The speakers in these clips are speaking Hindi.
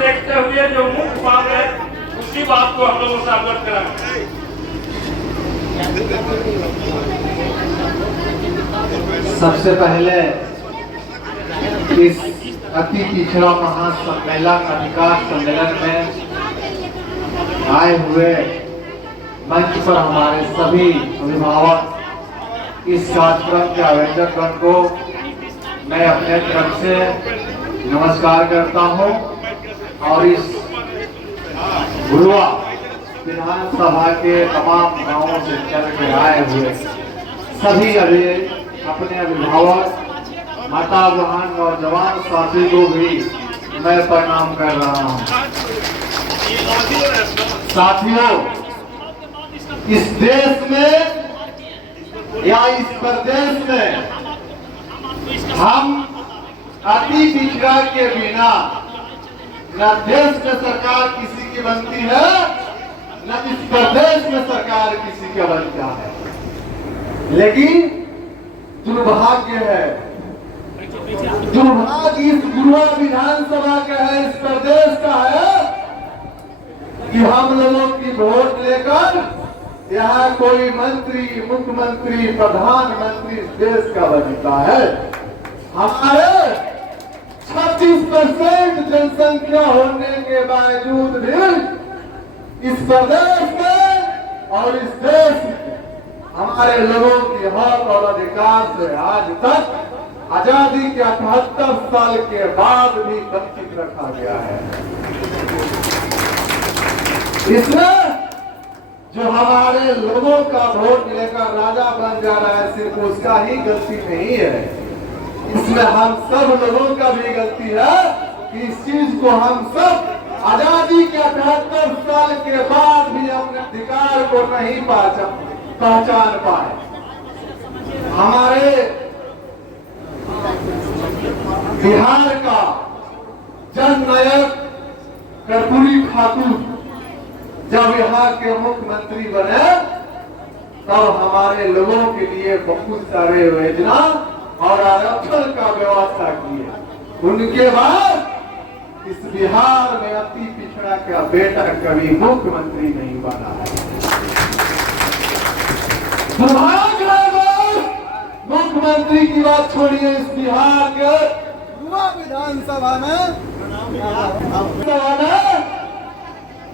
देखते हुए जो मुख्य बात है उसी बात को हम लोगों से अवगत कराएंगे। सबसे पहले इस अति पिछड़ा महासम्मेलन अधिकार सम्मेलन में आए हुए मंच पर हमारे सभी अभिभावक, इस कार्यक्रम के आयोजकगण को मैं अपने तरफ से नमस्कार करता हूं और इस गुरुआ विधानसभा के तमाम गांवों से चल के आए हुए सभी अपने अभिभावक, माता बहन और जवान साथी को भी मैं प्रणाम कर रहा हूं। साथियों, इस देश में या इस प्रदेश में हम अति पिछड़ा के बिना न देश में सरकार किसी की बनती है, न इस प्रदेश में सरकार किसी का बनता है। लेकिन दुर्भाग्य है, दुर्भाग्य इस गुरुआ विधानसभा का है, इस प्रदेश का है कि हम लोगों की वोट लेकर यहाँ कोई मंत्री, मुख्यमंत्री, प्रधानमंत्री इस देश का बनता है। हमारे 36% जनसंख्या होने के बावजूद भी इस प्रदेश में और इस देश में हमारे लोगों की हक और अधिकार से आज तक आजादी के 78 साल के बाद भी वंचित रखा गया है। इसमें जो हमारे लोगों का वोट लेकर राजा बन जा रहा है, सिर्फ उसका ही गलती नहीं है, इसमें हम सब लोगों का भी गलती है कि इस चीज को हम सब आजादी के 78 साल के बाद भी अपने अधिकार को नहीं पहचान पाए। हमारे बिहार का जननायक कर्पूरी ठाकुर जब यहाँ के मुख्यमंत्री बने तब हमारे लोगों के लिए बहुत सारे योजना और आरक्षण का व्यवस्था किए। उनके बाद इस बिहार में अति पिछड़ा का बेटा कभी मुख्यमंत्री नहीं बना है। दुर्भाग्य है, मुख्यमंत्री की बात छोड़िए, इस बिहार के युवा विधानसभा में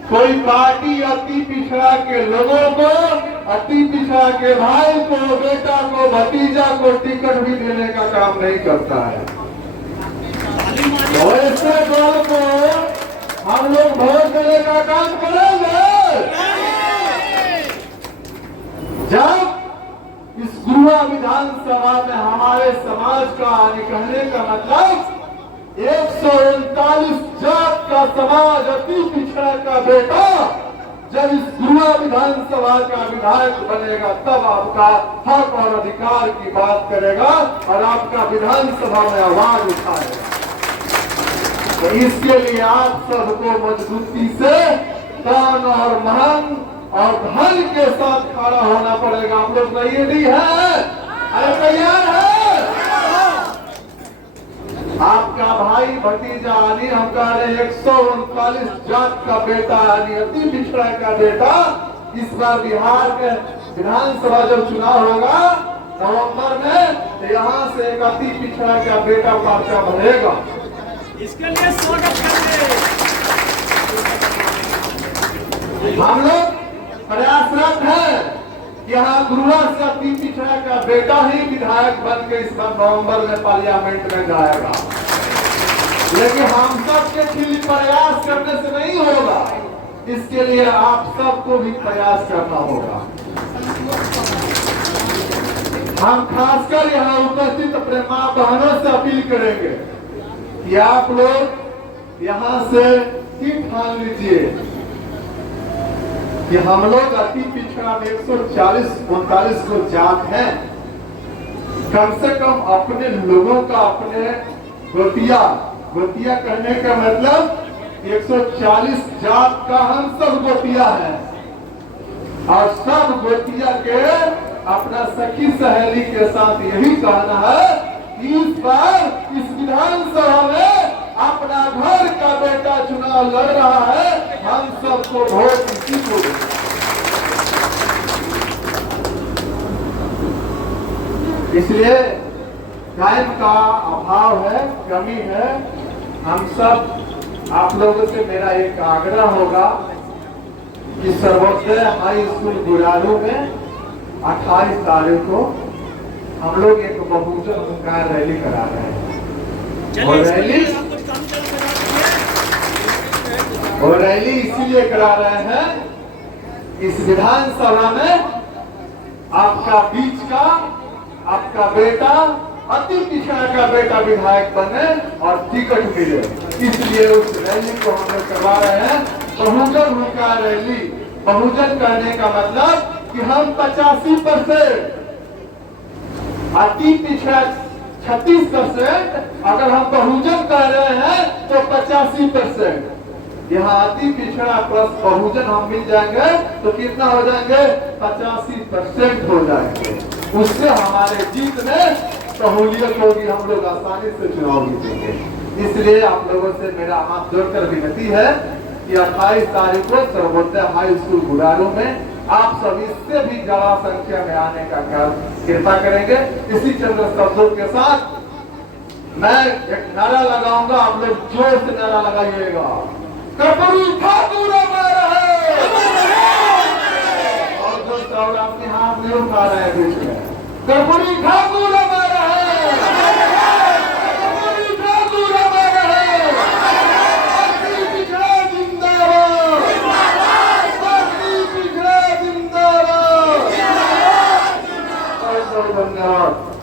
कोई पार्टी अति पिछड़ा के लोगों को, अति पिछड़ा के भाई को, बेटा को, भतीजा को टिकट भी देने का काम नहीं करता है। तो ऐसे दल को हम लोग वोट देने का काम करेंगे। जब इस गुरुआ विधानसभा में हमारे समाज का कहने का मतलब 139 जात का समाज अति पिछड़ा का बेटा जब इस गुरुआ विधानसभा का विधायक बनेगा तब आपका हक और अधिकार की बात करेगा और आपका विधानसभा में आवाज उठाएगा। तो इसके लिए आप सबको मजबूती से तन और मन और धन के साथ खड़ा होना पड़ेगा। हम लोग रेडी है? अरे तैयार है? आपका भाई भतीजा यानी हम कह रहे 139 जात का बेटा यानी अति पिछड़ा का बेटा इस बार बिहार के विधानसभा जब चुनाव होगा नवंबर में, तो यहाँ से एक अति पिछड़ा का बेटा पर्चा भरेगा। इसके लिए स्वागत करेंगे। हम लोग प्रयासरत है यहाँ गुरुआ से अति पिछड़ा का बेटा ही विधायक बन के इस बार नवंबर में पार्लियामेंट में जाएगा। लेकिन हम सब के लिए प्रयास करने से नहीं होगा, इसके लिए आप सबको भी प्रयास करना होगा। हम खासकर यहाँ उपस्थित अपने माँ बहनों से अपील करेंगे कि आप लोग यहाँ से ही ठान लीजिए कि हम लोग अति पिछड़ा में 140-39 को जात हैं, कम से कम अपने लोगों का अपने गोतिया करने का मतलब 140 जात का हम सब गोतिया हैं और सब गोतिया के अपना सखी सहेली के साथ यही कहना है कि इस बार इस विधानसभा में अपना घर का बेटा चुना मुकाबला लड़ रहा है, हम सबको वोट इसी को दें। इसलिए टाइम का अभाव है, कमी है। हम सब आप लोगों से मेरा एक आग्रह होगा कि सर्वोदय हाई स्कूल गुरारू में 28 तारीख को हम लोग एक बहुजन हुंकार रैली करा रहे हैं। और रैली इसीलिए करा रहे हैं, इस विधानसभा में आपका बीच का आपका बेटा अति पिछड़ा का बेटा विधायक बने और टिकट मिले, इसलिए उस रैली को हम लोग करवा रहे हैं। बहुजन हुंकार रैली, बहुजन करने का मतलब कि हम 85%, अति पिछड़ा 36%, अगर हम बहुजन कर रहे हैं तो 85%। यहाँ अति पिछड़ा प्लस बहुजन हम मिल जाएंगे तो कितना हो जाएंगे? 85% हो जाएंगे। उससे हमारे जीत में सहूलियत होगी, हम लोग आसानी से चुनाव जीतेंगे। इसलिए आप लोगों से मेरा हाथ जोड़कर विनती है कि 28 तारीख को सर्वोदय हाई स्कूल गुरारू में आप सब इससे भी ज्यादा संख्या में आने का कृपा करेंगे। इसी चंद्र शब्दों के साथ मैं एक नारा लगाऊंगा, आप लोग जोर से नारा लगाइएगा। कर्पूरी ठाकुर अमर रहे। और दोस्तों और अपने हाथ नहीं उठा रहे हैं बीच में। कर्पूरी ठाकुर अमर रहे। कर्पूरी ठाकुर अमर रहे। अति पिछड़ा जिंदाबाद। अति पिछड़ा जिंदाबाद। बहुत बहुत धन्यवाद।